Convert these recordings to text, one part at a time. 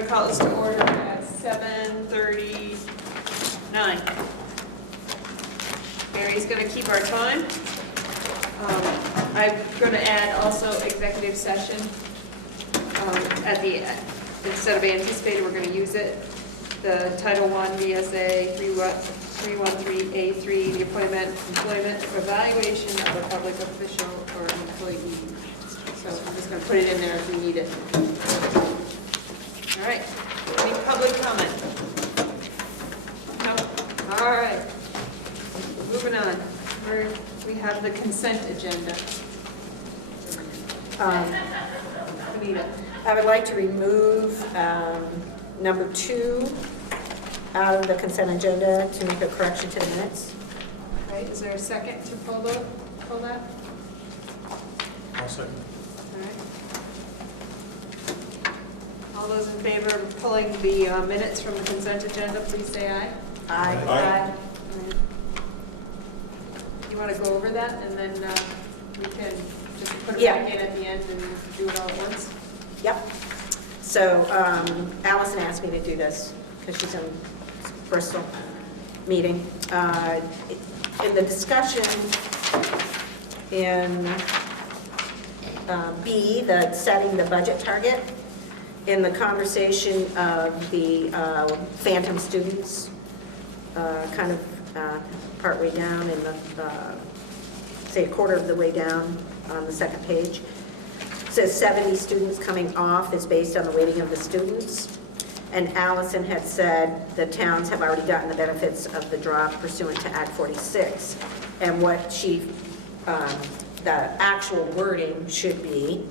going to call this to order at 7:39. Mary's going to keep our time. I'm going to add also executive session at the, instead of anticipated, we're going to use it. The Title I VSA 313A3, the employment or evaluation of a public official or employee. So I'm just going to put it in there if we need it. All right. Any public comment? No? All right. Moving on. We have the consent agenda. Anita. I would like to remove number 2 out of the consent agenda to make a correction to the minutes. Okay, is there a second to pull that? I'll second. All right. All those in favor of pulling the minutes from the consent agenda, please say aye. Aye. Aye. You want to go over that, and then we can just put it Yeah. back in at the end and do it all at once? Yep. So Allison asked me to do this because she's in Bristol meeting. In the discussion in B, the setting the budget target, in the conversation of the phantom students, kind of partway down in the, say a quarter of the way down on the second page, it says 70 students coming off is based on the weighting of the students. And Allison had said the towns have already gotten the benefits of the drop pursuant to Act 46. And what she, the actual wording should be,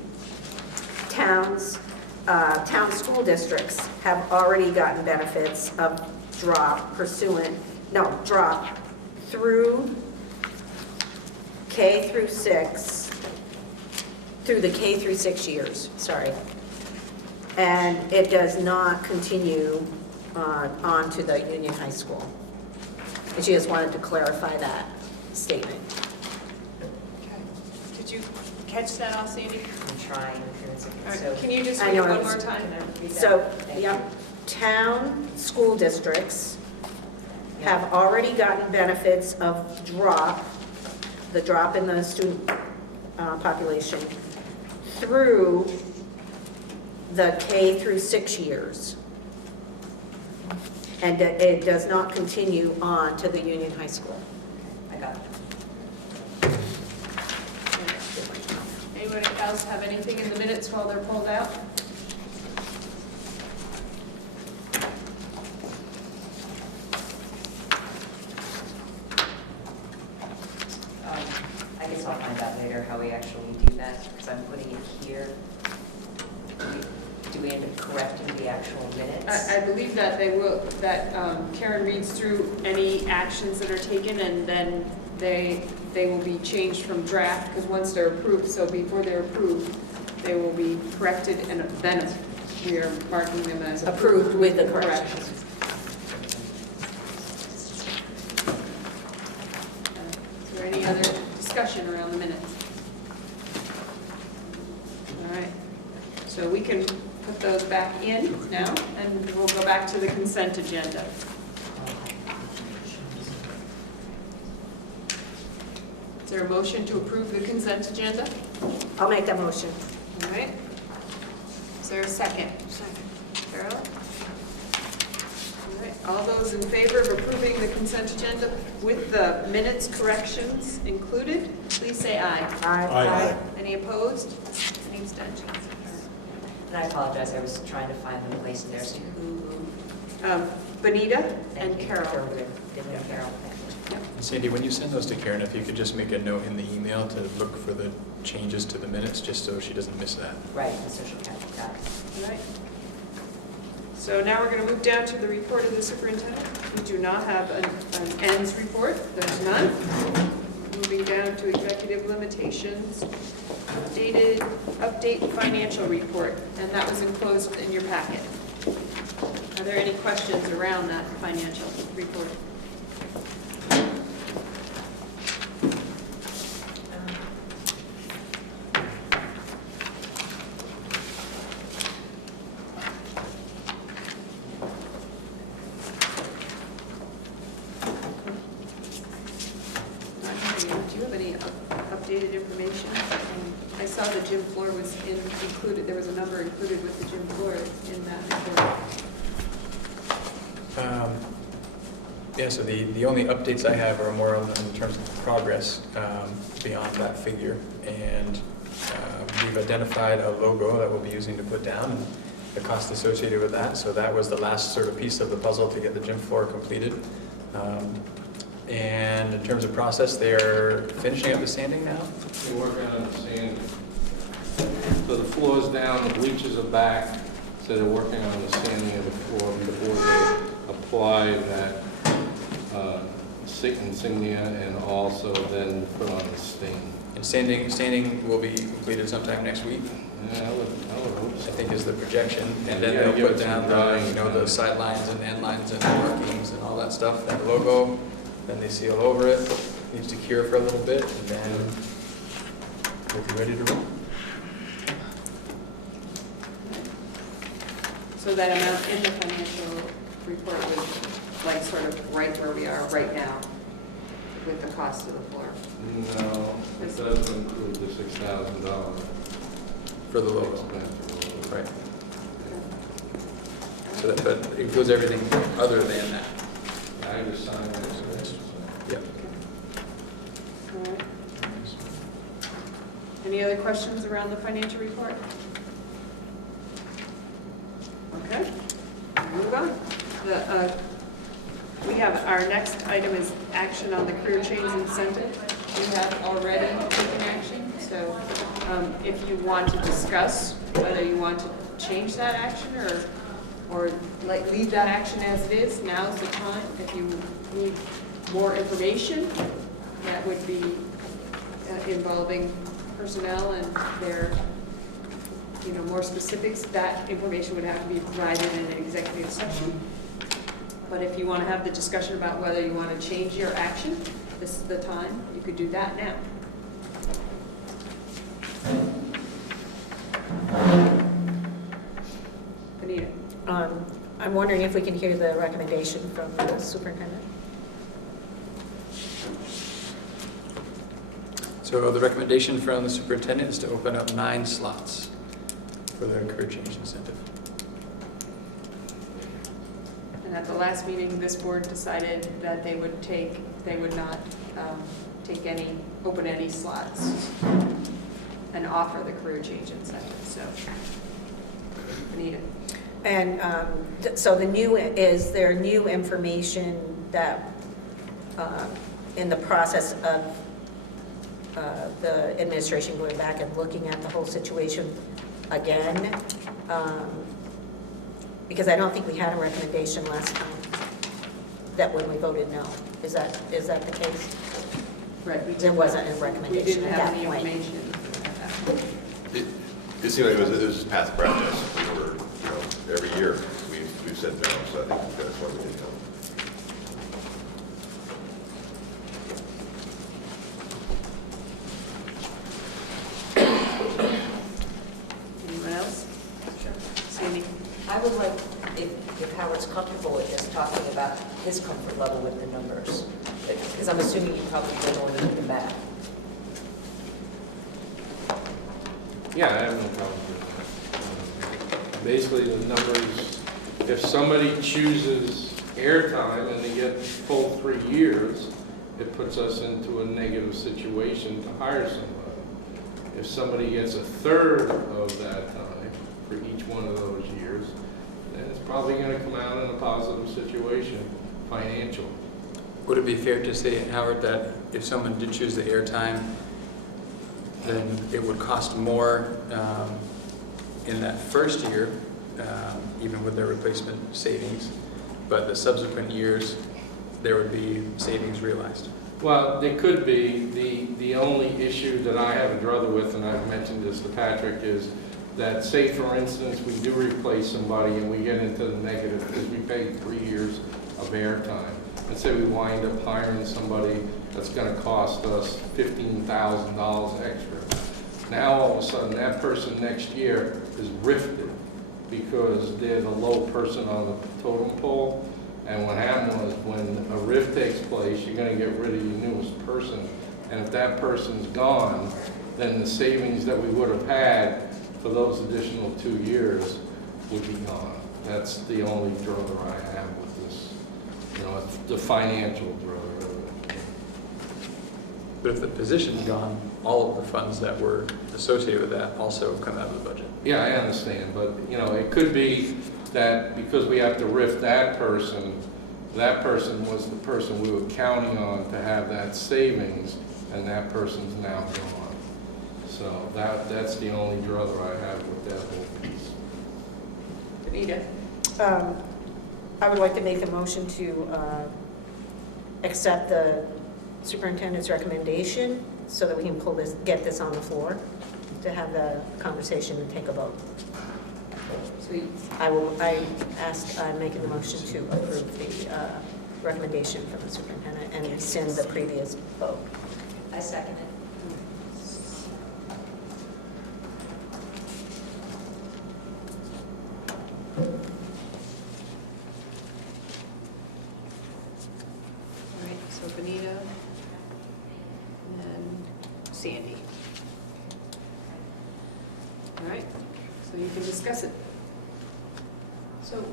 town school districts have already gotten benefits of drop through K through 6, through the K through 6 years, sorry. And it does not continue on to the Union High School. And she just wanted to clarify that statement. Okay. Did you catch that all, Sandy? I'm trying. All right. So, Can you just I read know it one it's- more time? can I read that? So, Thank yep, town school districts have already gotten benefits of the drop in the student population through the K through 6 years. And it does not continue on to the Union High School. I got it. Anyone else have anything in the minutes while they're pulled out? I guess I'll find out later how we actually do that, because I'm putting it here. Do we end up correcting the actual minutes? I believe that they will, that Karen reads through any actions that are taken, and then they will be changed from draft, because once they're approved, so before they're approved, they will be corrected, and then we are marking them as Approved with the corrections. Is there any other discussion around the minutes? All right, so we can put those back in now, and we'll go back to the consent agenda. Is there a motion to approve the consent agenda? I'll make that motion. All right. Is there a second? Second. Carol? All right. All those in favor of approving the consent agenda with the minutes corrections included, please say aye. Aye. Any opposed? Any abstentions? And I apologize, I was trying to find the place there. So who? Benita Thank and you. Carol. Didn't Carol. Yep. Sandy, when you send those to Karen, if you could just make a note in the email to look for the changes to the minutes, just so she doesn't miss that. Right, the social council got it. All right. So now we're going to move down to the report of the superintendent. We do not have an ends report. There's none. Moving down to executive limitations. Update financial report, and that was enclosed in your packet. Are there any questions around that financial report? It's included, there was a number included with the gym floor in that report. Yeah, so the only updates I have are more in terms of progress beyond that figure. And we've identified a logo that we'll be using to put down and the cost associated with that. So that was the last sort of piece of the puzzle to get the gym floor completed. And in terms of process, they're finishing up the sanding now. They're working on the sanding. So the floor's down, the bleachers are back, so they're working on the sanding of the floor before they apply that insignia and also then put on the stain. And standing will be completed sometime next week, Yeah, I would hope I so. think is the projection. And then Yeah, they'll give put it some down drying the, time. the sidelines and end lines and markings and all that stuff, that logo. Then they seal over it, needs to cure for a little bit, and then we'll be ready to roll. So that amount in the financial report was like sort of right where we are right now with the cost of the floor. No, it doesn't include the $6,000 For the logo, expense. right. So that, but it includes everything other than that. I just signed it. Yep. All right. Any other questions around the financial report? Okay, move on. We have, our next item is action on the career change incentive. We have already taken action, so if you want to discuss whether you want to change that action or like leave that action as it is, now's the time. If you need more information, that would be involving personnel and their, more specifics, that information would have to be provided in an executive session. But if you want to have the discussion about whether you want to change your action, this is the time. You could do that now. Anita? I'm wondering if we can hear the recommendation from the superintendent. So the recommendation from the superintendent is to open up 9 slots for the career change incentive. And at the last meeting, this board decided that they would not open any slots and offer the career change incentive, so. Anita? And so is there new information that, in the process of the administration going back and looking at the whole situation again? Because I don't think we had a recommendation last time, that when we voted no. Is that the case? Right. There wasn't a We recommendation didn't at have that any point. information at that point. It seemed like it was just past practice. We were, every year we've said no, so I think that's why we did no. Anyone else? Sure. Sandy? I would like, if Howard's comfortable with this, talking about his comfort level with the numbers, because I'm assuming you probably don't want to do the math. Yeah, I have no problem with that. Basically, the numbers, if somebody chooses airtime and they get full 3 years, it puts us into a negative situation to hire somebody. If somebody gets a third of that time for each one of those years, then it's probably going to come out in a positive situation, financial. Would it be fair to say, Howard, that if someone did choose the airtime, then it would cost more in that first year, even with their replacement savings, but the subsequent years, there would be savings realized? Well, there could be. The only issue that I have a druther with, and I've mentioned this to Patrick, is that, say for instance, we do replace somebody and we get into the negative because we paid 3 years of airtime. Let's say we wind up hiring somebody that's going to cost us $15,000 extra. Now, all of a sudden, that person next year is rifted because they're the low person on the totem pole. And what happened was, when a rift takes place, you're going to get rid of your newest person. And if that person's gone, then the savings that we would have had for those additional 2 years would be gone. That's the only druther I have with this, you know, it's the financial druther of it. But if the position's gone, all of the funds that were associated with that also come out of the budget. Yeah, I understand, but, you know, it could be that because we have to riff that person was the person we were counting on to have that savings, and that person's now gone. So that's the only druther I have with that whole piece. Benita? I would like to make a motion to accept the superintendent's recommendation so that we can get this on the floor, to have the conversation and take a vote. So you- I'm making the motion to approve the recommendation from the superintendent and rescind the previous vote. I second it. All right, so Benita and Sandy. All right, so you can discuss it. So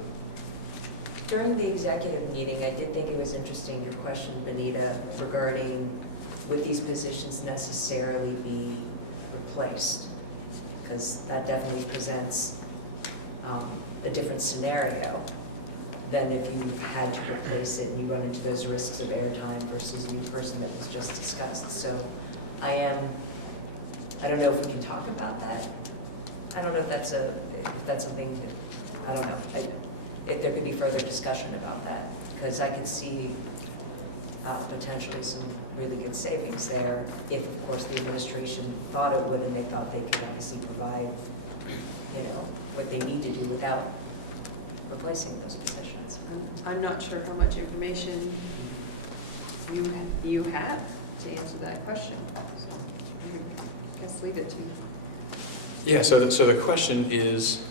during the executive meeting, I did think it was interesting, your question, Benita, regarding would these positions necessarily be replaced? Because that definitely presents a different scenario than if you had to replace it and you run into those risks of airtime versus a new person that was just discussed. So I don't know if we can talk about that. I don't know if that's something that, I don't know. If there could be further discussion about that, because I could see potentially some really good savings there if, of course, the administration thought it would and they thought they could obviously provide, you know, what they need to do without replacing those positions. I'm not sure how much information you have to answer that question, so I guess leave it to you. Yeah, so the question is,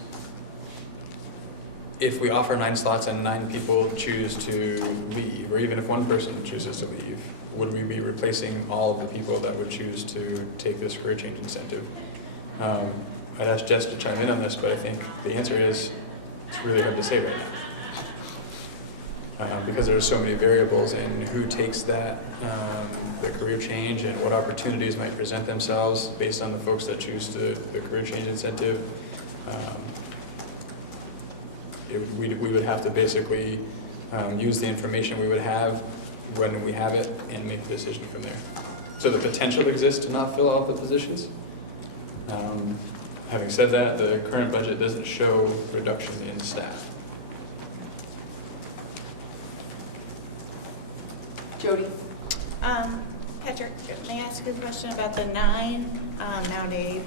if we offer 9 slots and 9 people choose to leave, or even if one person chooses to leave, would we be replacing all of the people that would choose to take this career change incentive? I'd ask Jess to chime in on this, but I think the answer is it's really hard to say right now. Because there are so many variables in who takes that, the career change, and what opportunities might present themselves based on the folks that choose the career change incentive. We would have to basically use the information we would have when we have it and make a decision from there. So the potential exists to not fill all the positions. Having said that, the current budget doesn't show reduction in staff. Jody? Patrick, may I ask you a question about the 9 MtAbe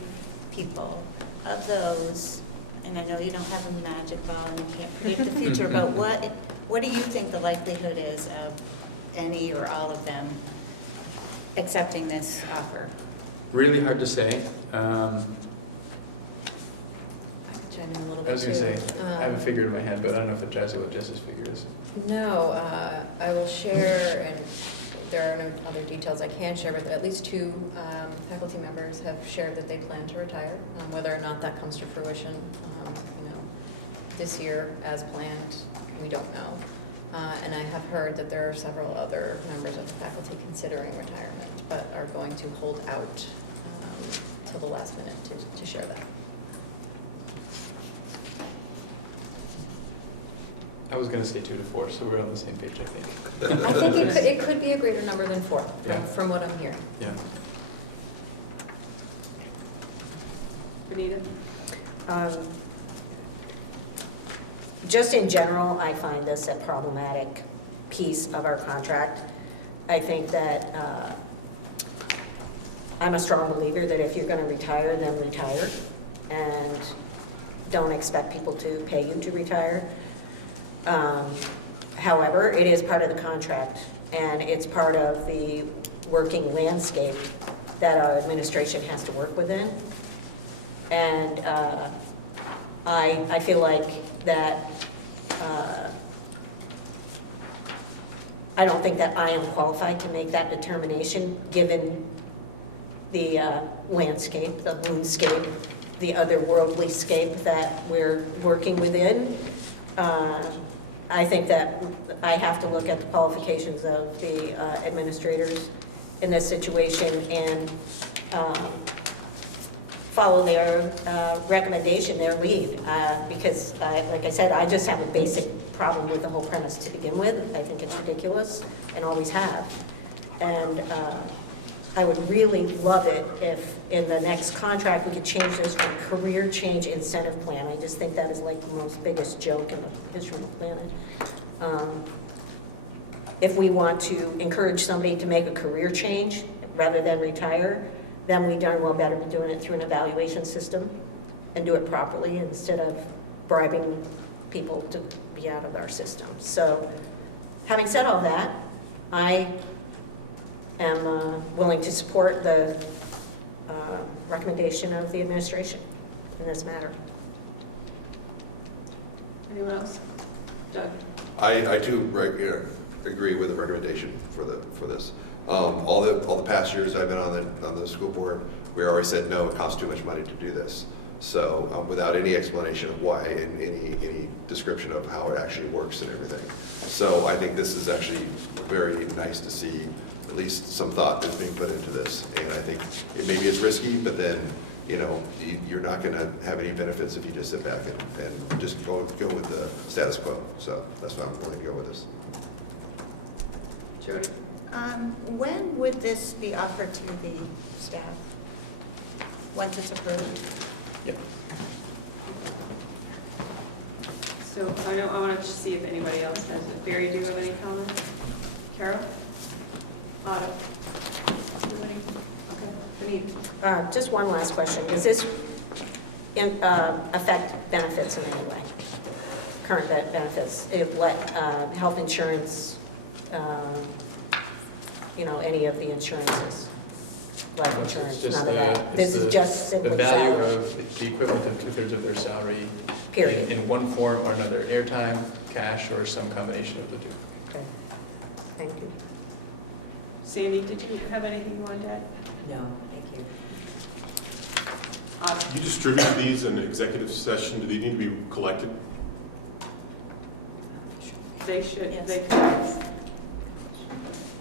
people? Of those, and I know you don't have a magic ball and you can't predict the future, but what do you think the likelihood is of any or all of them accepting this offer? Really hard to say. I could chime in a little bit I was going to too. say, I have a figure in my head, but I don't know if it jives with what Jess's figure is. No, I will share, and there are no other details I can share, but at least 2 faculty members have shared that they plan to retire. Whether or not that comes to fruition, this year as planned, we don't know. And I have heard that there are several other members of the faculty considering retirement, but are going to hold out till the last minute to share that. I was going to say 2 to 4, so we're on the same page, I think. I think it could be a greater number than 4, Yeah. from what I'm hearing. Yeah. Benita? Just in general, I find this a problematic piece of our contract. I think that I'm a strong believer that if you're going to retire, then retire, and don't expect people to pay you to retire. However, it is part of the contract, and it's part of the working landscape that our administration has to work within. And I feel like that I don't think that I am qualified to make that determination, given the landscape, the moonscape the otherworldly scape that we're working within. I think that I have to look at the qualifications of the administrators in this situation and follow their recommendation, their lead, because, like I said, I just have a basic problem with the whole premise to begin with. I think it's ridiculous and always have. And I would really love it if in the next contract we could change this from career change incentive plan. I just think that is like the most biggest joke in the history of the planet. If we want to encourage somebody to make a career change rather than retire, then we darn well better be doing it through an evaluation system and do it properly instead of bribing people to be out of our system. So having said all that, I am willing to support the recommendation of the administration in this matter. Anyone else? Doug? I too agree with the recommendation for this. All the past years I've been on the school board, we always said no, it costs too much money to do this. So without any explanation of why and any description of how it actually works and everything. So I think this is actually very nice to see at least some thought is being put into this. And I think maybe it's risky, but then you're not going to have any benefits if you just sit back and just go with the status quo. So that's why I'm willing to go with this. Jody? When would this be offered to the staff? Once it's approved? Yep. So I want to see if anybody else has it. Barry, do you have any comments? Carol? Otto? Anybody? Okay. Benita? Just one last question. Does this affect benefits in any way? Current benefits? Health insurance, any of the insurances? Life insurance, Just none of that? This is just simply the value salary? of the equivalent of 2/3 of their salary. Period. In one form or another, airtime, cash, or some combination of the two. Okay. Thank you. Sandy, did you have anything you wanted to add? No, thank you. Otto? You distribute these in executive session, do they need to be collected? They should. Yes. They could.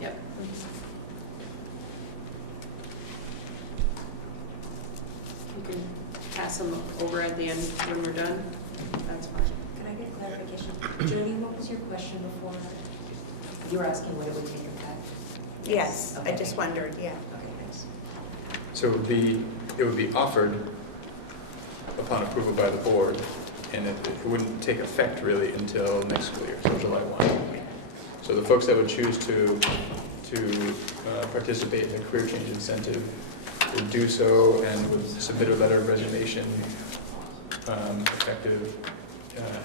Yep. You can pass them over at the end when we're done. That's fine. Can I get clarification? Jody, what was your question before? You were asking what it would take effect? Yes, I Okay. just wondered, yeah. Okay, thanks. So it would be offered upon approval by the board, and it wouldn't take effect really until next school year, so July 1. So the folks that would choose to participate in the career change incentive would do so and would submit a letter of resignation effective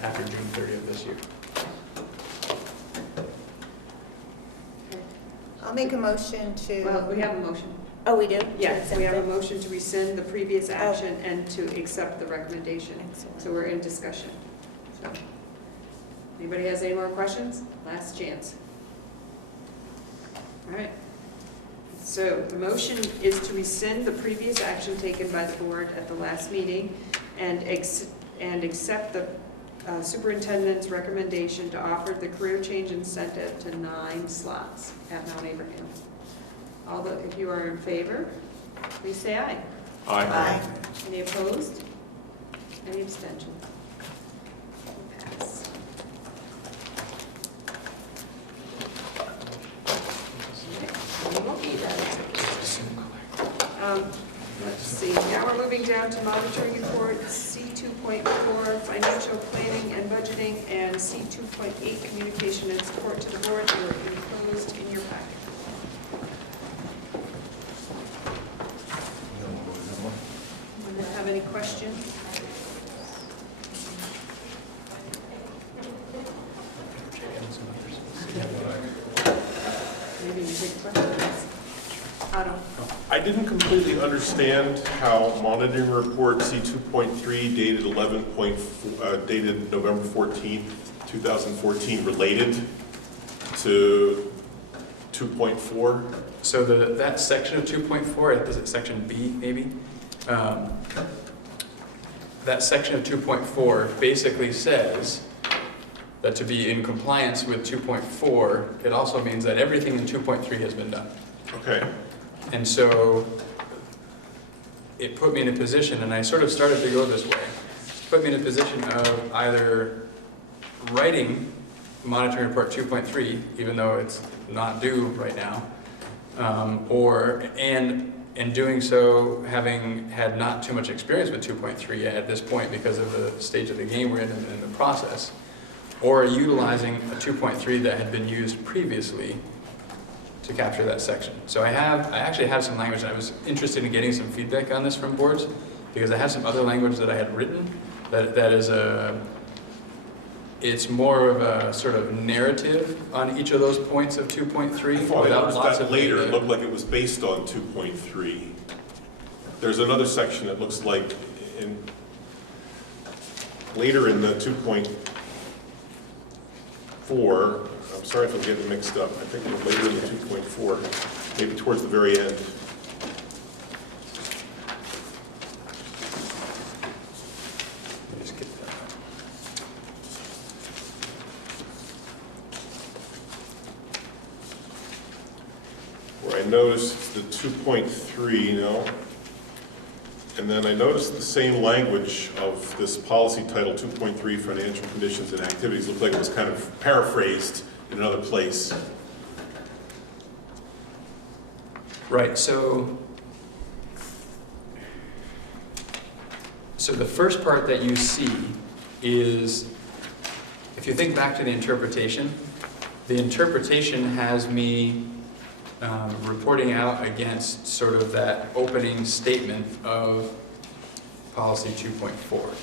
after June 30th this year. I'll make a motion to. Well, we have a motion. Oh, we do? Yes, we have a motion to rescind the previous action and to accept the recommendation. Excellent. So we're in discussion. So, anybody has any more questions? Last chance. All right. So the motion is to rescind the previous action taken by the board at the last meeting and accept the superintendent's recommendation to offer the career change incentive to 9 slots at Mount Abraham. If you are in favor, please say aye. Aye. Any opposed? Any abstention? Pass. We won't need that. Let's see, now we're moving down to monitoring report, C2.4, financial planning and budgeting, and C2.8, communication and support to the board. They are enclosed in your packet. Anyone have any questions? Maybe you take questions. Otto? I didn't completely understand how monitoring report C2.3 dated November 14th, 2014 related to 2.4. So that section of 2.4, is it section B maybe? that section of 2.4 basically says that to be in compliance with 2.4, it also means that everything in 2.3 has been done. Okay. And so it put me in a position, and I sort of started to go this way, put me in a position of either writing monitoring report 2.3, even though it's not due right now, and doing so having had not too much experience with 2.3 yet at this point because of the stage of the game we're in the process, or utilizing a 2.3 that had been used previously to capture that section. So I actually have some language, and I was interested in getting some feedback on this from boards, because I have some other language that I had written that is it's more of a sort of narrative on each of those points of 2.3. I thought without it was lots that of later, data. it looked like it was based on 2.3. There's another section that looks like later in the 2.4, I'm sorry if I'm getting mixed up, I think we're later in the 2.4, maybe towards the very end. Let me just get that. Where I noticed the 2.3, and then I noticed the same language of this policy title 2.3, financial conditions and activities, looked like it was kind of paraphrased in another place. Right, so the first part that you see is, if you think back to the interpretation has me reporting out against sort of that opening statement of policy 2.4.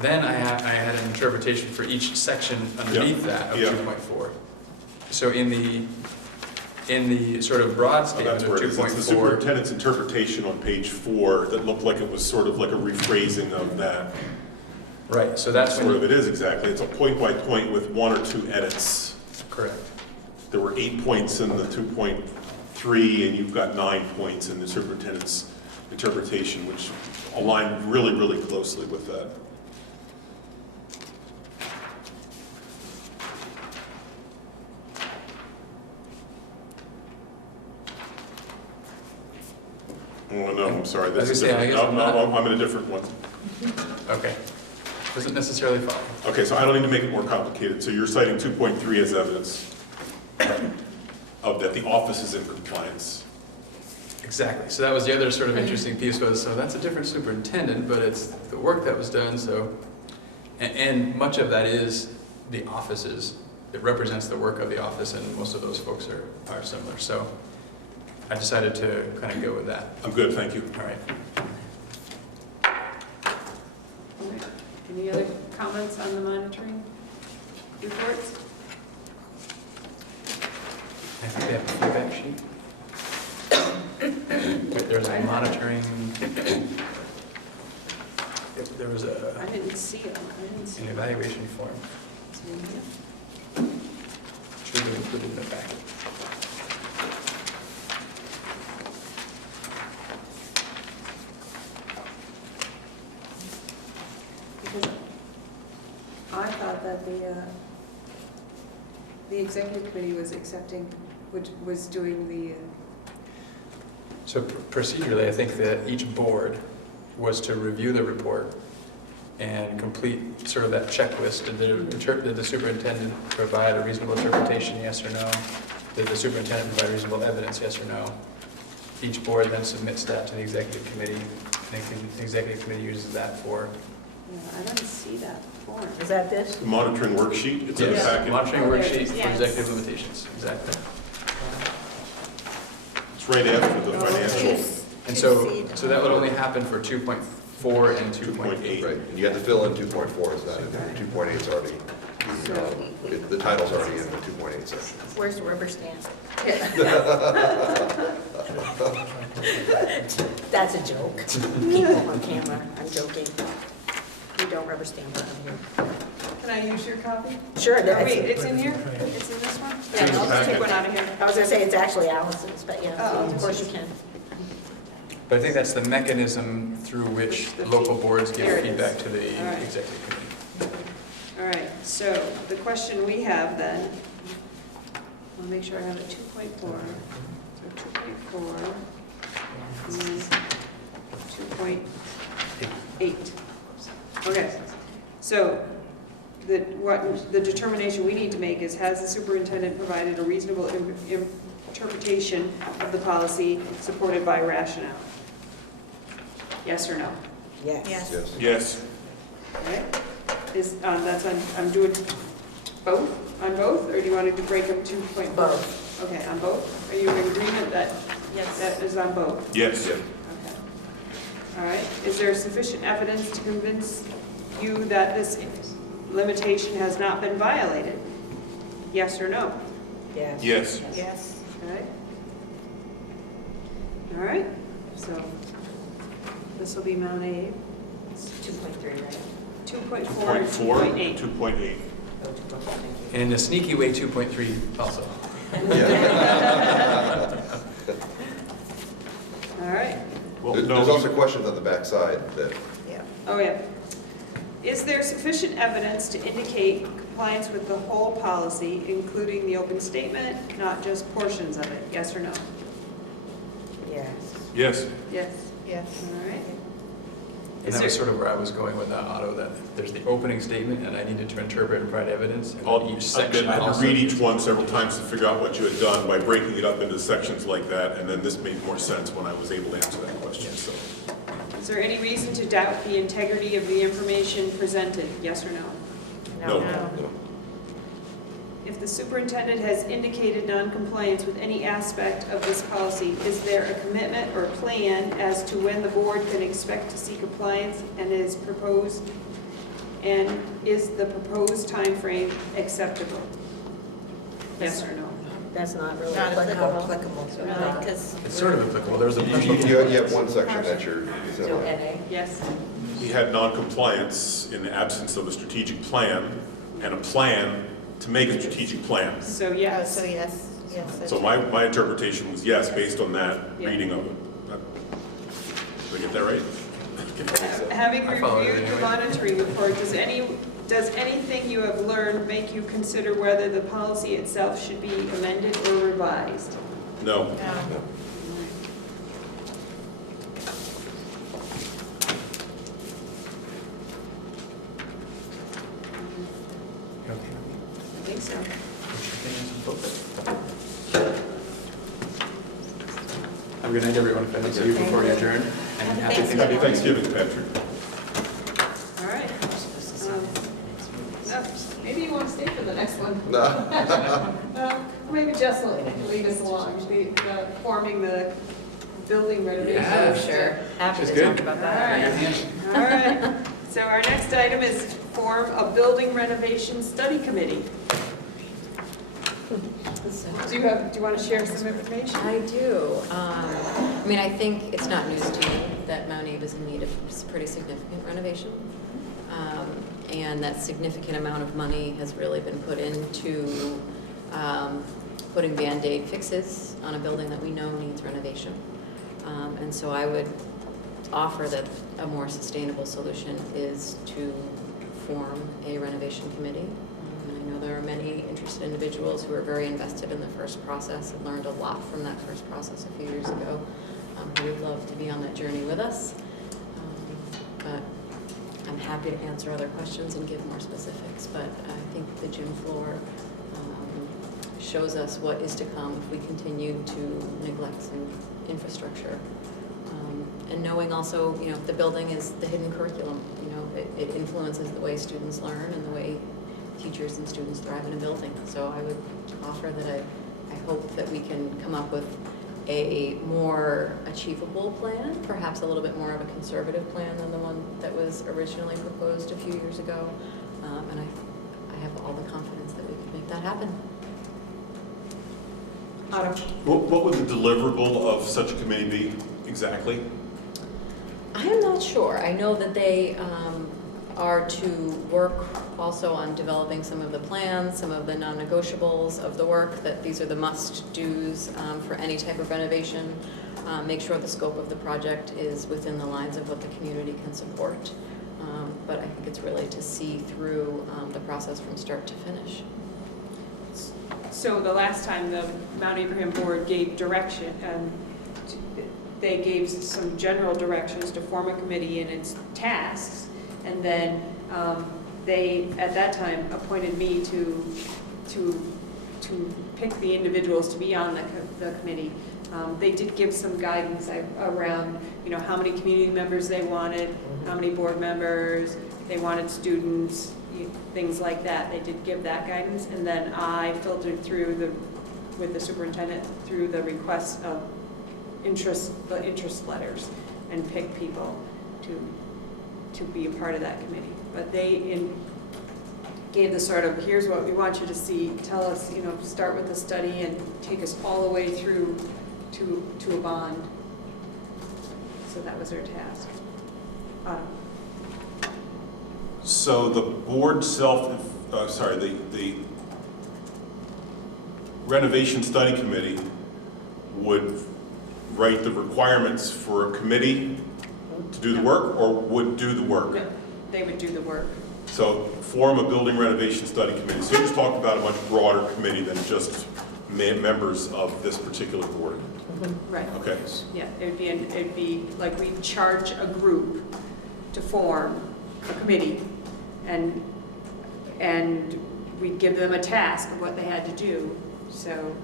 Then I had an interpretation for each section underneath that of 2.4. So in the sort of broad statement That's of where it is. It's the 2.4, superintendent's interpretation on page 4 that looked like it was sort of like a rephrasing of that. right, so that's Sort when of it is exactly. It's a point by point with 1 or 2 edits. correct. There were 8 points in the 2.3, and you've got 9 points in the superintendent's interpretation, which align really, really closely with that. Oh, no, I'm sorry. I was This is gonna say, I different. guess No, I'm in a different one. Okay, doesn't necessarily follow. Okay, so I don't need to make it more complicated. So you're citing 2.3 as evidence of that the office is in compliance. Exactly. So that was the other sort of interesting piece was, so that's a different superintendent, but it's the work that was done, so, and much of that is the offices. It represents the work of the office, and most of those folks are similar. So I decided to kind of go with that. I'm good, thank you. All right. All right. Any other comments on the monitoring reports? I think we have a feedback sheet. There's a monitoring, there was I didn't see them. I didn't see an them. evaluation form. Should be included in the packet. Because I thought that the executive committee was accepting, which was doing the, So procedurally, I think that each board was to review the report and complete sort of that checklist. Did the superintendent provide a reasonable interpretation, yes or no? Did the superintendent provide reasonable evidence, yes or no? Each board then submits that to the executive committee, and the executive committee uses that for... I didn't see that form. Is that this? The monitoring worksheet, it's in the Yes, packet. monitoring Oh, there it worksheet is. for Yes. executive limitations, exactly. It's right after the financial And so that would only happen for 2.4 and 2.8. 2.8. Right, and you have to fill in 2.4, is that, and 2.8 is already, the title's already in the 2.8 section. Where's the rubber stamp? That's a joke. People on camera, I'm joking. We don't rubber stamp around here. Can I use your copy? Sure, Oh, that's, wait, it's in here? It's in this one? Yeah, Yeah, I'll take one out of here. I was gonna say it's actually Allison's, but yeah, Oh. of course you can. But I think that's the mechanism through which The local boards give There it is. feedback to the All right. executive committee. All right, so the question we have then, I'll make sure I have it 2.4. So 2.4 and then 2.8. Okay, so what the determination we need to make is, has the superintendent provided a reasonable interpretation of the policy supported by rationale? Yes or no? Yes. Yes. Yes. Yes. All right, that's on, I'm doing both, on both, or do you want to break them 2.4? Both. Okay, on both? Are you in agreement that Yes. that is on both? Yes. Okay. All right, is there sufficient evidence to convince you that this limitation has not been violated? Yes or no? Yes. Yes. Yes. Okay. All right, so this will be Mount Abe, It's 2.3, right? 2.4 and 2.4, 2.8. 2.8. Oh, 2.4, thank you. And in a sneaky way, 2.3 also. Yeah. All right. Well, There's no, also questions on the back side that, Yeah. Oh, yeah. Is there sufficient evidence to indicate compliance with the whole policy, including the open statement, not just portions of it? Yes or no? Yes. yes. Yes. Yes. All right. And that was sort of where I was going with that, Otto, that there's the opening statement, and I needed to interpret and provide evidence, and I'll- then each I've section had to also. read each one several times to figure out what you had done by breaking it up into sections like that, and then this made more sense when I was able to answer that question, so. Is there any reason to doubt the integrity of the information presented? Yes or no? No. No. If the superintendent has indicated noncompliance with any aspect of this policy, is there a commitment or plan as to when the board can expect to see compliance and is the proposed timeframe acceptable? Yes or no? That's not really Not applicable. No, because It's sort of applicable, there's a. you have one section that you're, So NA? Yes. We had non-compliance in the absence of a strategic plan and a plan to make a strategic plan. So so yes. yes, yes. So my interpretation was yes, based on that Yeah. reading of it. Did I get that right? Having I followed it reviewed the anyway. monitoring report, does anything you have learned make you consider whether the policy itself should be amended or revised? No. No. Okay. I think so. Have a good night, everyone, if I don't see you before you adjourn, and happy Happy Thanksgiving. Thanksgiving, Patrick. All right. Maybe you want to stay for the next one. no. Maybe Jess will lead us along, forming the building renovation. Yeah, Sure. Happy She's to good. talk about that. All right. So our next item is form a building renovation study committee. Do you want to share some information? I do. I mean, I think it's not news to me that Mount Abe is in need of pretty significant renovation. And that significant amount of money has really been put into putting Band-Aid fixes on a building that we know needs renovation. And so I would offer that a more sustainable solution is to form a renovation committee. And I know there are many interested individuals who are very invested in the first process and learned a lot from that first process a few years ago, who would love to be on that journey with us. But I'm happy to answer other questions and give more specifics, but I think the gym floor shows us what is to come if we continue to neglect some infrastructure. And knowing also, you know, the building is the hidden curriculum, you know, it influences the way students learn and the way teachers and students thrive in a building. So I would offer that I hope that we can come up with a more achievable plan, perhaps a little bit more of a conservative plan than the one that was originally proposed a few years ago. And I have all the confidence that we could make that happen. What would the deliverable of such a committee be exactly? I am not sure. I know that they are to work also on developing some of the plans, some of the non-negotiables of the work, that these are the must-dos for any type of renovation. make sure the scope of the project is within the lines of what the community can support. But I think it's really to see through the process from start to finish. So the last time the Mount Abraham Board gave direction, they gave some general directions to form a committee and its tasks, and then they, at that time, appointed me to pick the individuals to be on the committee. They did give some guidance around, how many community members they wanted, how many board members, they wanted students, things like that. They did give that guidance, and then I filtered through with the superintendent through the requests of the interest letters, and picked people to be a part of that committee. But they gave the sort of, here's what we want you to see, tell us, start with the study and take us all the way through to a bond. So that was their task. So the board the renovation study committee would write the requirements for a committee to do the work, or would do the work? No, they would do the work. So form a building renovation study committee. So you just talked about a much broader committee than just members of this particular board. Right. Okay. Yeah, it'd be like we charge a group to form a committee, and we'd give them a task of what they had to do. So,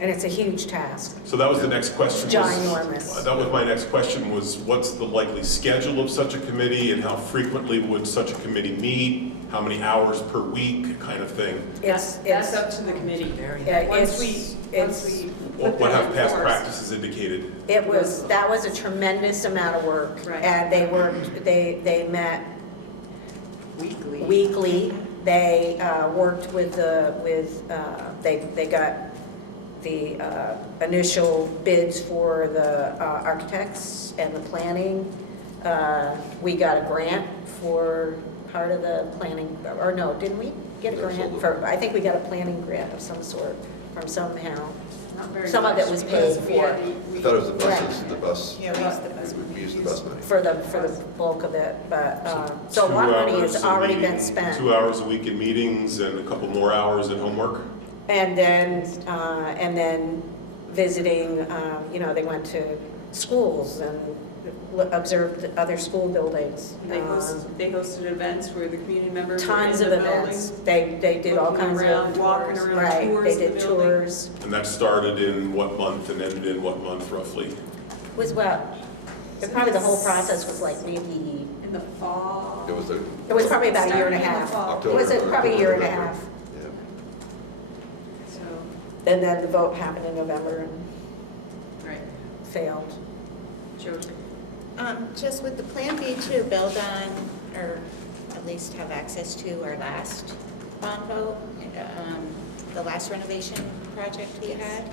And it's a huge task. So that was the next question. Ginormous. That was my next question, was what's the likely schedule of such a committee, and how frequently would such a committee meet? How many hours per week, kind of thing? that's up to the committee. Yeah, Once it's- we What have past enforce. practices indicated? that was a tremendous amount of work. Right. And they met weekly. weekly. They worked they got the initial bids for the architects and the planning. We got a grant for part of the planning, or no, didn't we get a grant for, I think we got a planning grant of some sort from somehow. Not very Some of it much, was because paid we had for. I thought it was the buses, the bus. Yeah, we used the bus We used the bus money. For the bulk of it, but, so a lot of money has already been spent. 2 hours a week in meetings and a couple more hours in homework? And then visiting, they went to schools and observed other school buildings. They hosted events where the community members were in Tons the of events. building. They did all looking kinds around, of walking tours. around, Right, tours they of did the building. tours. And that started in what month and ended in what month roughly? Was probably the whole process was like maybe, In the fall. It was it was probably about a year and a Starting in the half. fall. It was probably a year and a half. Yeah. So, And then the vote happened in November and right, failed. Joe. Just with the Plan B to build on, or at least have access to our last bond vote, the last renovation project we had?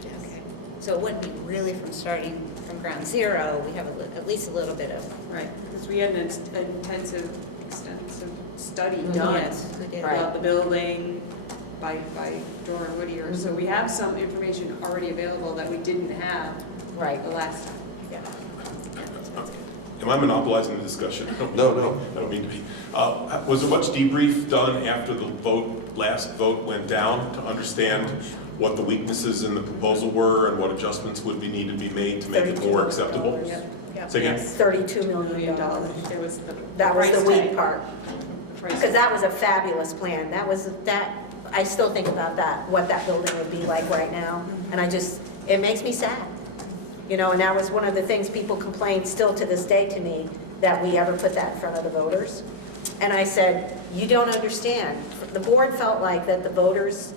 Okay. So it wouldn't be really from starting from ground zero, we have at least a little bit of. Right, because we had an extensive study done Yes, we did. about the building by Dora Whittier. So we have some information already available that we didn't have Right. the last time. Yeah. Am I monopolizing the discussion? No. I don't mean to be. Was there much debrief done after the last vote went down to understand what the weaknesses in the proposal were and what adjustments would be needed to be made to make it more acceptable? Yep. Say again? $32 $1 million. million. It was the That was the price weak tag. part. Price Because that was a fabulous plan. I still think about that, what that building would be like right now. And it makes me sad. And that was one of the things people complain still to this day to me, that we ever put that in front of the voters. And I said, you don't understand. The board felt like that the voters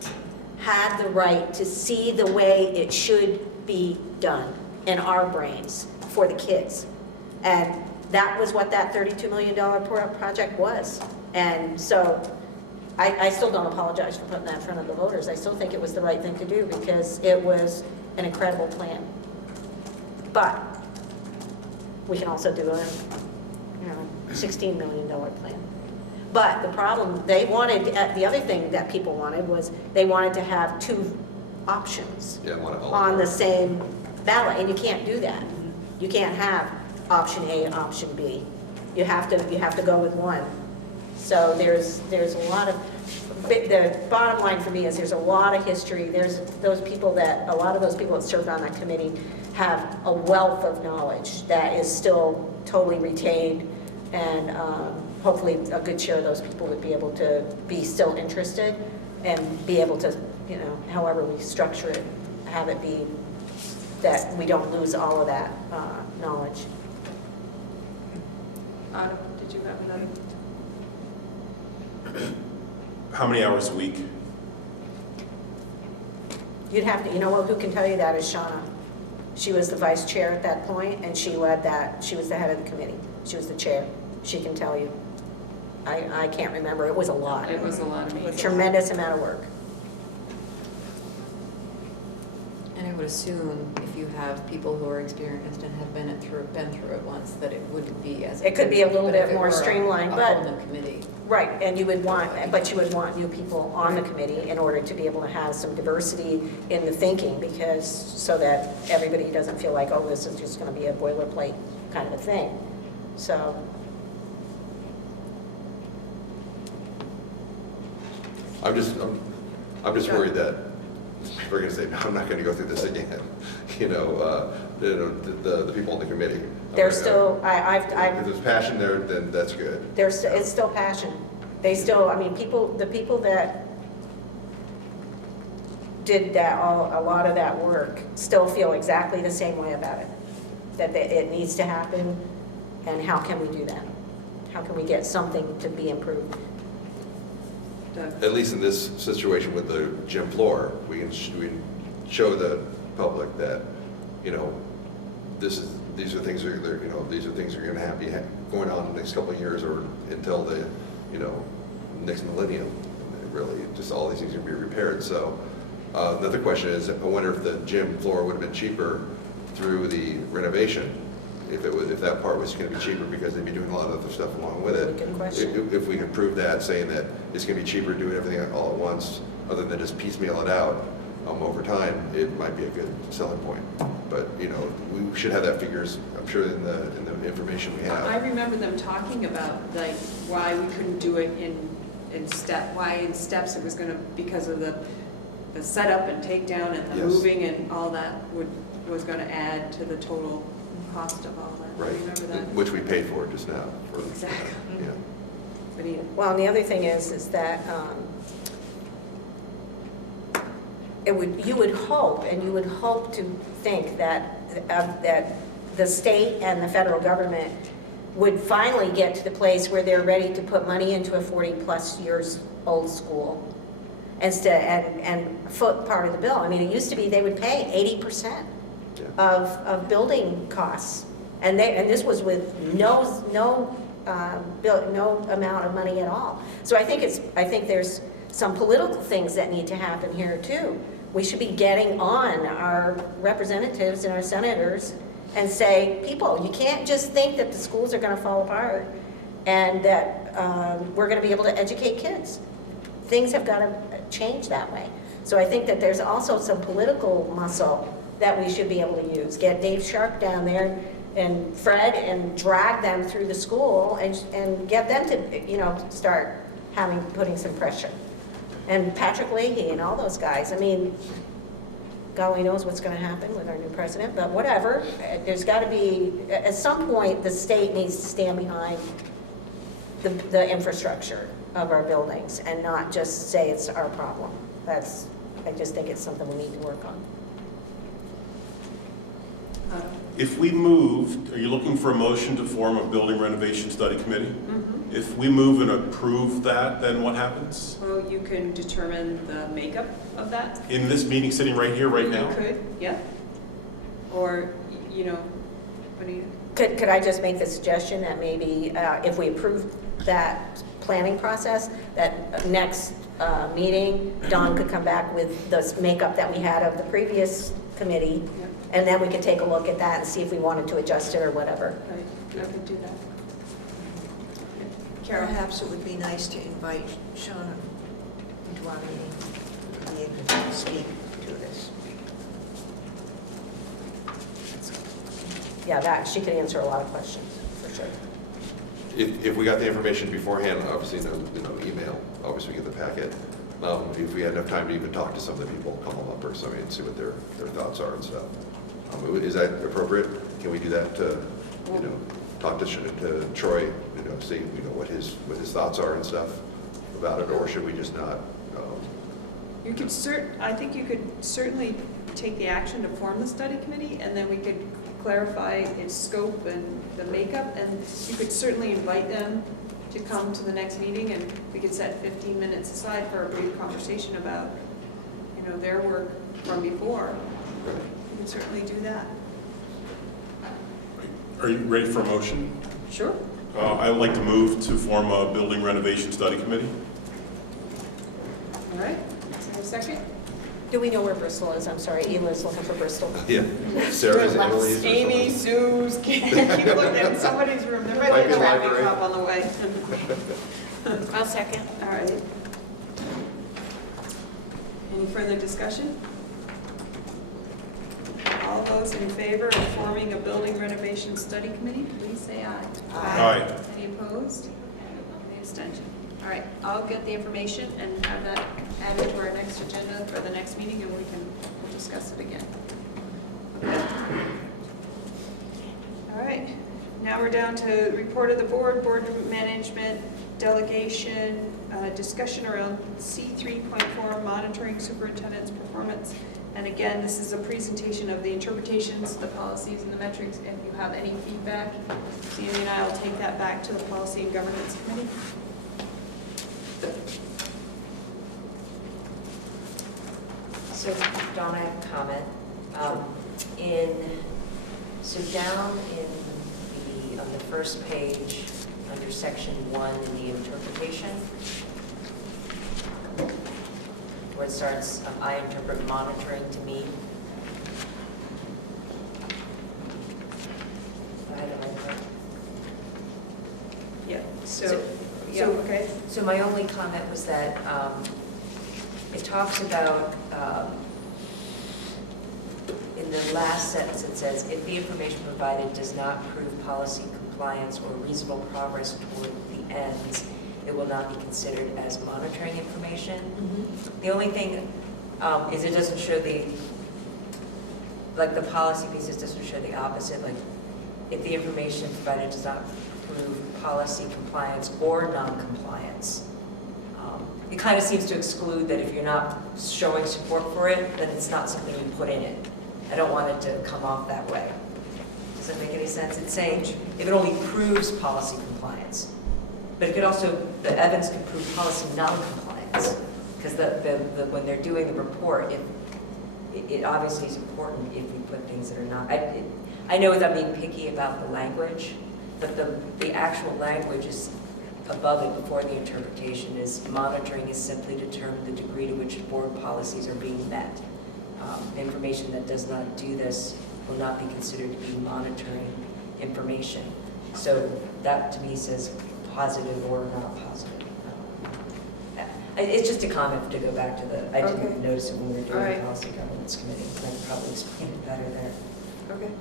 had the right to see the way it should be done in our brains for the kids. And that was what that $32 million project was. And so I still don't apologize for putting that in front of the voters. I still think it was the right thing to do because it was an incredible plan. But we can also do a $16 million plan. But the problem, the other thing that people wanted was they wanted to have two options Yeah, I want it all. on the same ballot, and you can't do that. You can't have option A and option B. You have to go with one. So there's a lot of, the bottom line for me is there's a lot of history. There's those people a lot of those people that served on that committee have a wealth of knowledge that is still totally retained, and hopefully a good share of those people would be able to be still interested and be able to, however we structure it, have it be that we don't lose all of that knowledge. Autumn, did you have another? How many hours a week? You'd have to, who can tell you that is Shauna. She was the vice chair at that point, and she led that. She was the head of the committee. She was the chair. She can tell you. I can't remember. It was a lot. It was a lot of A meetings. tremendous amount of work. And I would assume if you have people who are experienced and have been through it once, that it wouldn't be as. It could be a little but if bit it more were streamlined, a but- whole new committee. Right, and you would want new people on the committee in order to be able to have some diversity in the thinking, because, so that everybody doesn't feel like, oh, this is just going to be a boilerplate kind of a thing. So, I'm just worried that we're going to say, no, I'm not going to go through this again. The people on the committee. they're still, If there's passion there, then that's good. it's still passion. They still, the people that did a lot of that work still feel exactly the same way about it. That it needs to happen, and how can we do that? How can we get something to be improved? At least in this situation with the gym floor, we can show the public that, these are things that are, these are things that are going to be going on in the next couple of years, or until the, next millennium. Really, just all these things are going to be repaired. So another question is, I wonder if the gym floor would have been cheaper through the renovation, if that part was going to be cheaper because they'd be doing a lot of other stuff along with it. Good question. If we can prove that, saying that it's going to be cheaper doing everything all at once, other than just piecemeal it out over time, it might be a good selling point. But we should have that figures, I'm sure, in the information we have. I remember them talking about like why we couldn't do it in steps. It was going to, because of the setup and takedown and the Yes. moving and all that was going to add to the total cost of all that. Right, Remember that? which we paid for just now. Exactly. Yeah. But yeah. Well, and the other thing is that you would hope to think that the state and the federal government would finally get to the place where they're ready to put money into a 40-plus years old school and foot part of the bill. It used to be they would pay 80% of building costs, and this was with no amount of money at all. So I think there's some political things that need to happen here too. We should be getting on our representatives and our senators and say, people, you can't just think that the schools are going to fall apart and that we're going to be able to educate kids. Things have got to change that way. So I think that there's also some political muscle that we should be able to use. Get Dave Sharp down there and Fred and drag them through the school and get them to, start putting some pressure. And Patrick Leahy and all those guys. God only knows what's going to happen with our new president, but whatever. There's got to be, at some point, the state needs to stand behind the infrastructure of our buildings and not just say it's our problem. I just think it's something we need to work on. If we moved, are you looking for a motion to form a building renovation study committee? Mm-hmm. If we move and approve that, then what happens? Well, you can determine the makeup of that. In this meeting sitting right here, right now? You could, yeah. Or, what do you? Could I just make the suggestion that maybe if we approve that planning process, that next meeting, Dawn could come back with the makeup that we had of the previous committee, Yep. and then we could take a look at that and see if we wanted to adjust it or whatever. Right, I could do that. Carol? Perhaps it would be nice to invite Shauna into our meeting to be able to speak to this. Yeah, that, she could answer a lot of questions, for sure. If we got the information beforehand, obviously, email, obviously we get the packet. If we had enough time to even talk to some of the people, call them up or something and see what their thoughts are and stuff. Is that appropriate? Can we do that to, talk to Troy, see, what his thoughts are and stuff about it, or should we just not? You could I think you could certainly take the action to form the study committee, and then we could clarify its scope and the makeup, and you could certainly invite them to come to the next meeting, and we could set 15 minutes aside for a brief conversation about, their work from before. You can certainly do that. Are you ready for a motion? Sure. I'd like to move to form a building renovation study committee. All right. Is there a second? Do we know where Bristol is? I'm sorry, Eli's looking for Bristol. Yeah. Sarah's, Emily's, or Amy, someone. Sue's, keep looking in somebody's room. There might Might be be a a traffic library. cop on the way. I'll second. All right. Any further discussion? All those in favor of forming a building renovation study committee, please say aye. Aye. Any opposed? Any abstention? All right, I'll get the information and have that added to our next agenda for the next meeting, and we'll discuss it again. Okay. All right, now we're down to report of the board management, delegation, discussion around C3.4, monitoring superintendent's performance. And again, this is a presentation of the interpretations, the policies, and the metrics. If you have any feedback, Sandy and I will take that back to the Policy and Governance Committee. So, Dawn, I have a comment. Down on the first page, under section 1 in the interpretation, where it starts, I interpret monitoring to mean. Yeah, okay. So my only comment was that it talks about, in the last sentence it says, if the information provided does not prove policy compliance or reasonable progress toward the ends, it will not be considered as monitoring information. Mm-hmm. The only thing is it doesn't show the policy pieces doesn't show the opposite, like if the information provided does not prove policy compliance or non-compliance. It kind of seems to exclude that if you're not showing support for it, then it's not something you put in it. I don't want it to come off that way. Does that make any sense? It's saying if it only proves policy compliance, but it could also, the evidence could prove policy non-compliance, because when they're doing the report, it obviously is important if we put things that are not. I know without being picky about the language, but the actual language is above it before the interpretation is monitoring is simply to determine the degree to which board policies are being met. Information that does not do this will not be considered to be monitoring information. So that to me says positive or not positive. It's just a comment to go back to the, I didn't notice it when we were doing the Policy Governance Committee. I could probably explain it better there. Okay.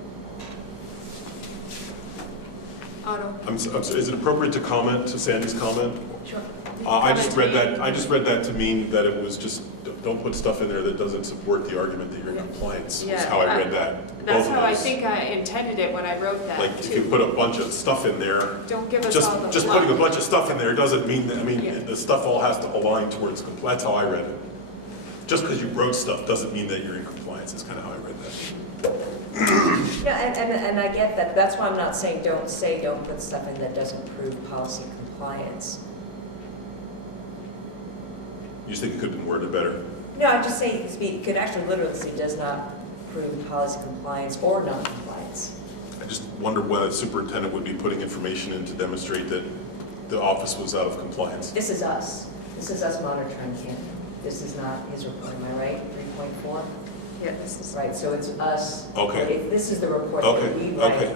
Otto? Is it appropriate to comment to Sandy's comment? Sure. I just read that to mean that it was just, don't put stuff in there that doesn't support the argument that you're in compliance, is how I read that. That's how I think I intended it when I wrote that, Like, if you put a bunch of stuff in there, Don't give us just all the just fluff. putting a bunch of stuff in there doesn't mean that, the stuff all has to align towards compliance. That's how I read it. Just because you wrote stuff doesn't mean that you're in compliance, is kind of how I read that. Yeah, and I get that. That's why I'm not saying don't put stuff in that doesn't prove policy compliance. You just think it could have been worded better? No, I'm just saying it could actually literally say does not prove policy compliance or non-compliance. I just wonder whether the superintendent would be putting information in to demonstrate that the office was out of compliance. This is us. This is us monitoring him. This is not his report, am I right? 3.4? Yeah, this is. Right, so it's us. Okay. This is the report that we write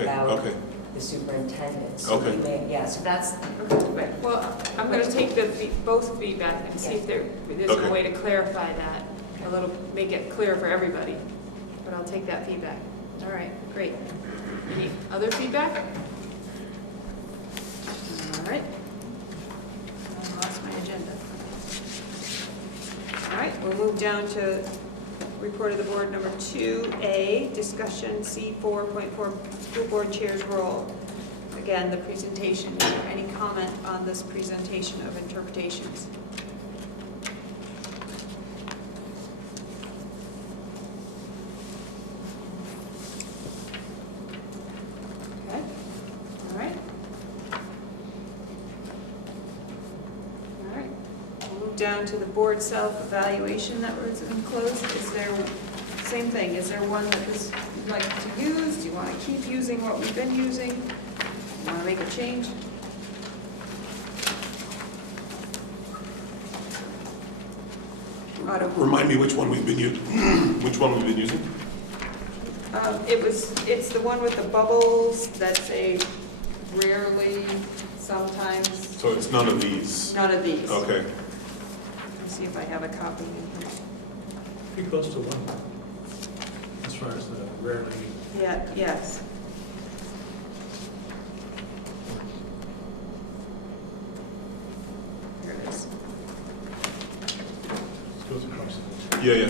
about Okay. the superintendent. So Okay. so that's, Right. Well, I'm going to take both feedback and see if there's a way to clarify that. a little, make it clear for everybody. But I'll take that feedback. All right, great. Any other feedback? All right. I lost my agenda. All right, we'll move down to report of the board number 2A, discussion C4.4, school board chair's role. Again, the presentation. Is there any comment on this presentation of interpretations? Okay, all right. All right, we'll move down to the board self-evaluation that was enclosed. Is there, same thing, is there one that is you'd like to use? Do you want to keep using what we've been using? Want to make a change? Remind me which one we've been using. Which one we've been using? It's the one with the bubbles that say rarely, sometimes, So it's none of these. none of these. Okay. Let's see if I have a copy in here. Pretty close to one, as far as the rarely. Yeah, yes. Here it is. Goes across Yeah, yeah.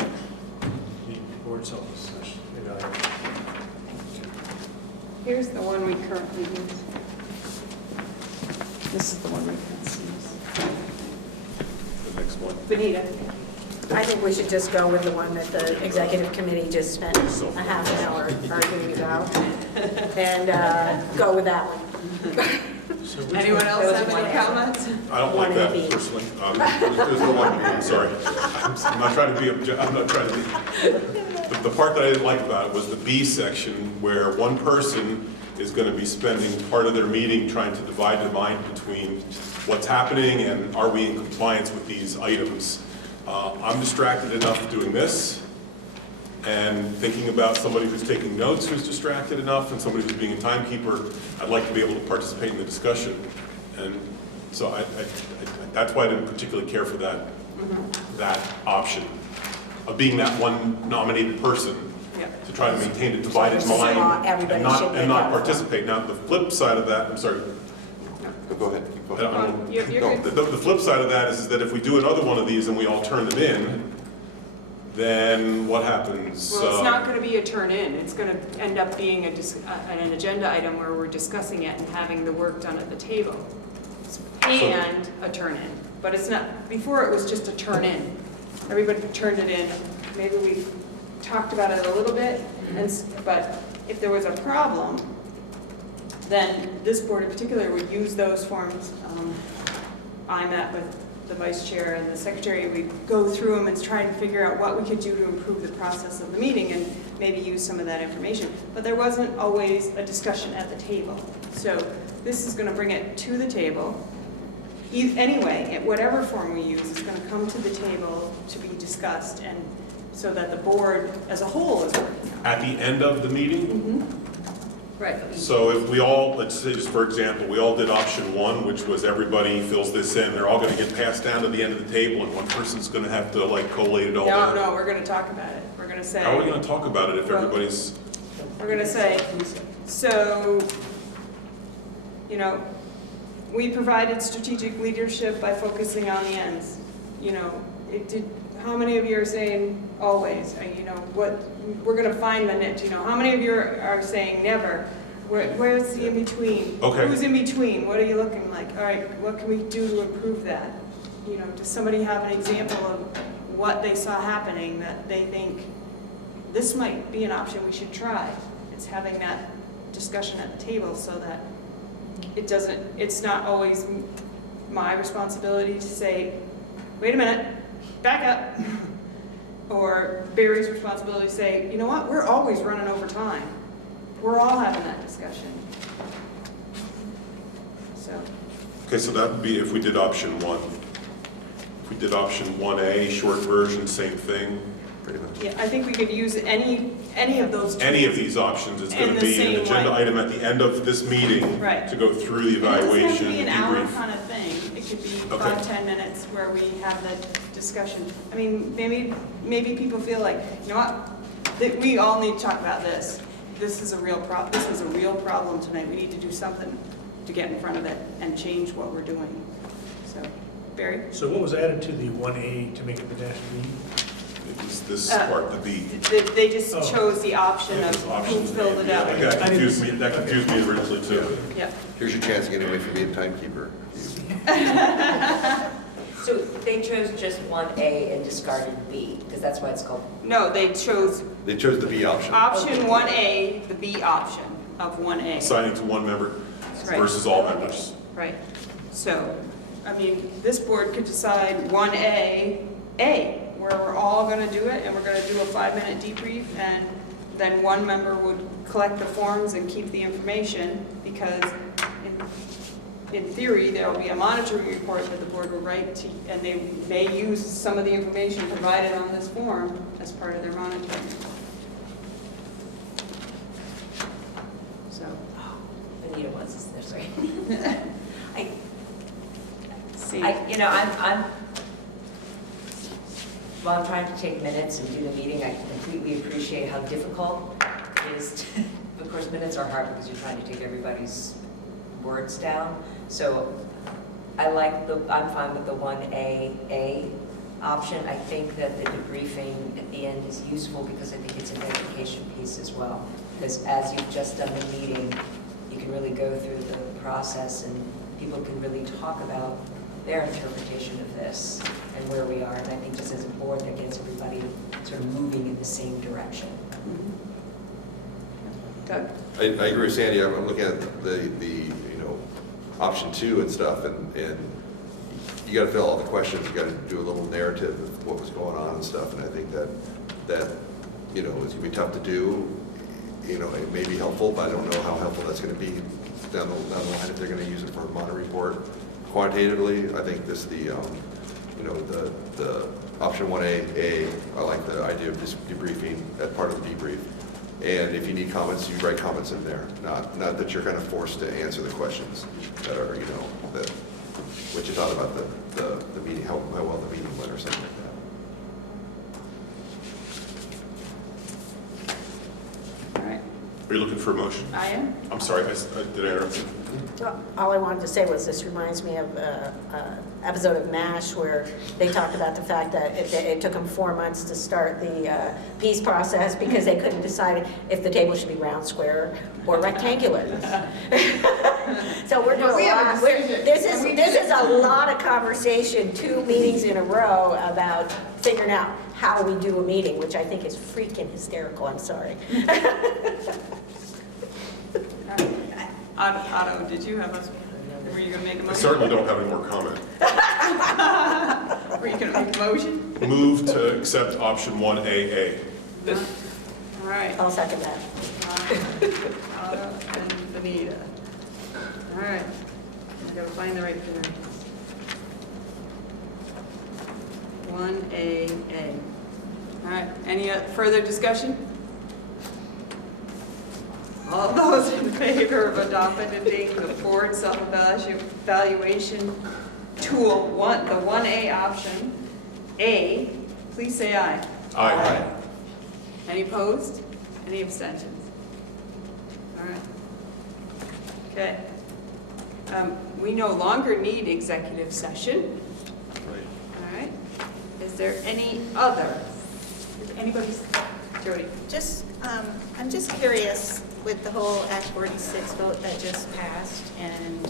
the board self-evaluation. Here's the one we currently use. This is the one we currently use. The next one. Benita. I think we should just go with the one that the executive committee just spent a half an hour arguing about, and go with that one. So which Anyone one- else have any comments? I don't like One that B. personally. There's no one B, I'm sorry. I'm not trying to be, I'm not trying to be. The part that I didn't like about it was the B section, where one person is going to be spending part of their meeting trying to divide the mind between what's happening and are we in compliance with these items. I'm distracted enough doing this and thinking about somebody who's taking notes who's distracted enough and somebody who's being a timekeeper. I'd like to be able to participate in the discussion. And so that's why I didn't particularly care for that option of being that one nominated person Yeah. to try to maintain a divided So mind everybody and should make not up. participate. Now, the flip side of that, I'm sorry, Go ahead, keep going. You're No, good. the flip side of that is that if we do another one of these and we all turn them in, then what happens? Well, it's not going to be a turn-in. It's going to end up being an agenda item where we're discussing it and having the work done at the table. And a turn-in. But it's not, before it was just a turn-in. Everybody turned it in. Maybe we talked about it a little bit, but if there was a problem, then this board in particular would use those forms. I met with the vice chair and the secretary. We'd go through them and try and figure out what we could do to improve the process of the meeting and maybe use some of that information. But there wasn't always a discussion at the table. So this is going to bring it to the table. Anyway, in whatever form we use, it's going to come to the table to be discussed, and so that the board as a whole is working on it. At the end of the meeting? Right. So if we all, let's say just for example, we all did option one, which was everybody fills this in, they're all going to get passed down to the end of the table and one person's going to have to like collate it all down. No, we're going to talk about it. We're going to say. How are we going to talk about it if Well, everybody's, We're going to say, so, we provided strategic leadership by focusing on the ends. How many of you are saying always? We're going to find the niche. How many of you are saying never? Where's the in-between? Okay. Who's in between? What are you looking like? All right, what can we do to improve that? Does somebody have an example of what they saw happening that they think this might be an option we should try? It's having that discussion at the table so that it's not always my responsibility to say, wait a minute, back up. Or Barry's responsibility to say, you know what, we're always running over time. We're all having that discussion. So, okay, so that would be if we did option one. If we did option 1A, short version, same thing. pretty much. Yeah, I think we could use any of those tools. Any of these options, it's going In to the be an same agenda way. item at the end of this meeting Right. to go through the It doesn't evaluation, have to be an hour debrief. kind of thing. It could be Okay. 5-10 minutes where we have the discussion. I mean, maybe people feel like, you know what, that we all need to talk about this. This is a real problem. This was a real problem tonight. We need to do something to get in front of it and change what we're doing. So, Barry? So what was added to the 1A to make it the dash B? It was this part, the B. They just Oh. chose the option It of was who options filled A, it yeah, out. That confused me originally too. Yeah. Here's your chance to get away from being timekeeper. So they chose just 1A and discarded B, because that's why it's called, No, they chose They chose the B option. option 1A, the B option of 1A. Assigning to one member Right. versus all members. Right. So, I mean, this board could decide 1A, where we're all going to do it, and we're going to do a 5-minute debrief, and then one member would collect the forms and keep the information, because in theory, there will be a monitoring report that the board will write to, and they may use some of the information provided on this form as part of their monitoring. So, Anita wants us there, sorry. see. While I'm trying to take minutes and do the meeting, I completely appreciate how difficult it is to, of course, minutes are hard because you're trying to take everybody's words down. So I'm fine with the 1A option. I think that the debriefing at the end is useful because I think it's an education piece as well. Because as you've just done the meeting, you can really go through the process and people can really talk about their interpretation of this and where we are. And I think just as a board, that gets everybody sort of moving in the same direction. Doug? I agree with Sandy. I'm looking at the option 2 and stuff, and you got to fill all the questions. You got to do a little narrative of what was going on and stuff. And I think that it's going to be tough to do. It may be helpful, but I don't know how helpful that's going to be down the line if they're going to use it for a monitoring report. Quantitatively, I think this the option 1A. I like the idea of just debriefing as part of the debrief. And if you need comments, you write comments in there. Not that you're kind of forced to answer the questions that are, what you thought about the meeting, how well the meeting went or something like that. All right. Are you looking for a motion? I am. I'm sorry, did I interrupt you? Well, all I wanted to say was this reminds me of an episode of MASH where they talked about the fact that it took them 4 months to start the peace process because they couldn't decide if the table should be round, square, or rectangular. So we're doing a lot. This is a lot of conversation, 2 meetings in a row about figuring out how we do a meeting, which I think is freaking hysterical. I'm sorry. Otto, did you have were you going to make a I motion? certainly don't have any more comment. Were you going to make a motion? Move to accept option 1AA. All right. I'll second that. Otto and Benita. All right. I got to find the right figure. 1AA. All right. Any further discussion? All those in favor of adopting the board self-evaluation tool, the 1A option, A, please say aye. Aye. Any opposed? Any abstentions? All right. Okay. We no longer need executive session. All right. Is there any other? Anybody's? Jody? I'm just curious with the whole Act 46 vote that just passed and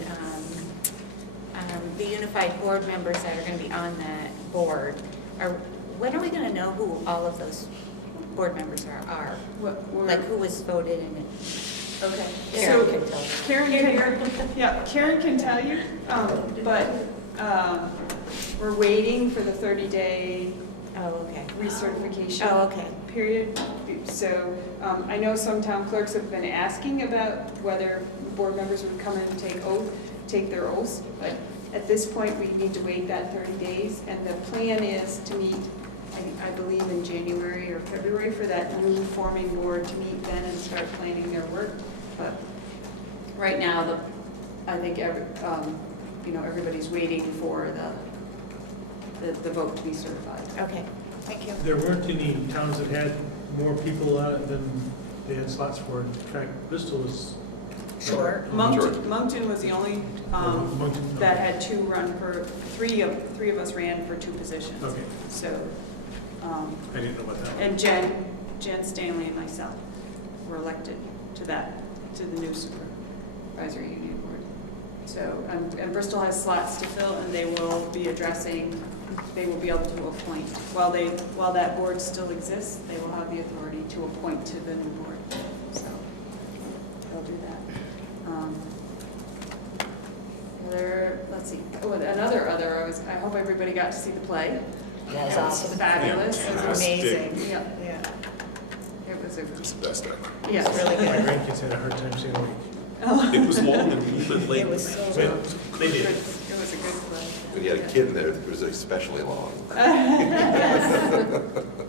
the unified board members that are going to be on that board, when are we going to know who all of those board members are? Like who was voted in it? Okay. Karen So can tell you. Karen can tell you, but we're waiting for the 30-day Oh, okay. recertification. Oh, okay. Period. So I know some town clerks have been asking about whether board members would come in and take their oaths, but at this point, we need to wait that 30 days, and the plan is to meet I believe in January or February for that new forming board to meet then and start planning their work. But right now, I think everybody's waiting for the vote to be certified. Okay, thank you. There weren't any towns that had more people on it than they had slots for. In fact, Bristol was. Sure. Moncton was the only Moncton, that okay. had two run for, three of us ran for 2 positions. Okay, So, I didn't know about that one. and Jen Stanley and myself were elected to the new supervisory union board. So, and Bristol has slots to fill, and they will be able to appoint, while that board still exists, they will have the authority to appoint to the new board. So, they'll do that. Let's see, I hope everybody got to see the play. That was It awesome. Fabulous. Yeah. It was Amazing. Yeah, Yeah. it was a, Just the best ever. yes. Really My good. grandkids had a hard time seeing the week. It was long and a little bit late. It was so They good. they did. It was a good play. When you had a kid in there, it was especially long.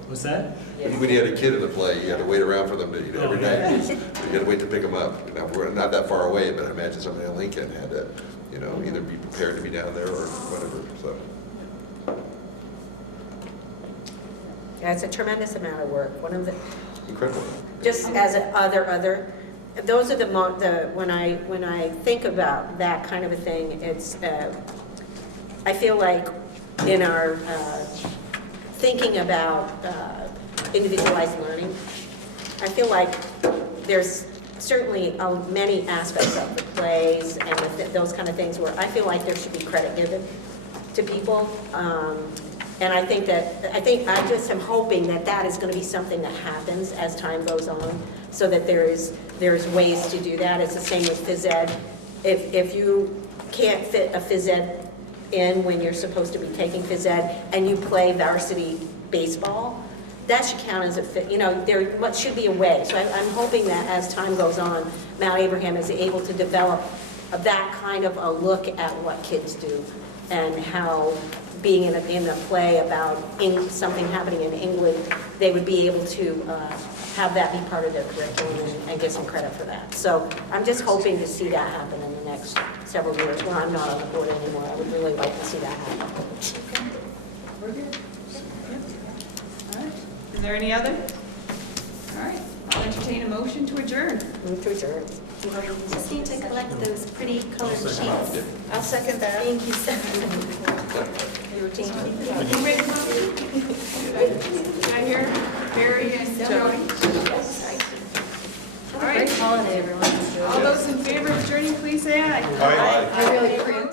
What's that? When you had a kid in the play, you had to wait around for them to, every night, you had to wait to pick them up. Now, we're not that far away, but I imagine somebody in Lincoln had to, either be prepared to be down there or whatever, so. Yeah, it's a tremendous amount of work. One of the, Incredible. just as a other, those are when I think about that kind of a thing, it's, I feel like in our thinking about individualized learning, I feel like there's certainly many aspects of the plays and those kind of things where I feel like there should be credit given to people. And I just am hoping that is going to be something that happens as time goes on, so that there's ways to do that. It's the same with phys ed. If you can't fit a phys ed in when you're supposed to be taking phys ed and you play varsity baseball, that should count as a fit. There should be a way. So I'm hoping that as time goes on, Mount Abraham is able to develop that kind of a look at what kids do and how being in a play about something happening in England, they would be able to have that be part of their curriculum and get some credit for that. So I'm just hoping to see that happen in the next several years. When I'm not on the board anymore, I would really like to see that happen. We're good. All right. Is there any other? All right. I'll entertain a motion to adjourn. Move to adjourn. Just need to collect those pretty colored sheets. I'll second that. Thank you so much. Your team. Who made the motion? Did I hear Barry and Jody? All right. Great holiday, everyone. All those in favor of adjourning, please say aye. Aye. I really appreciate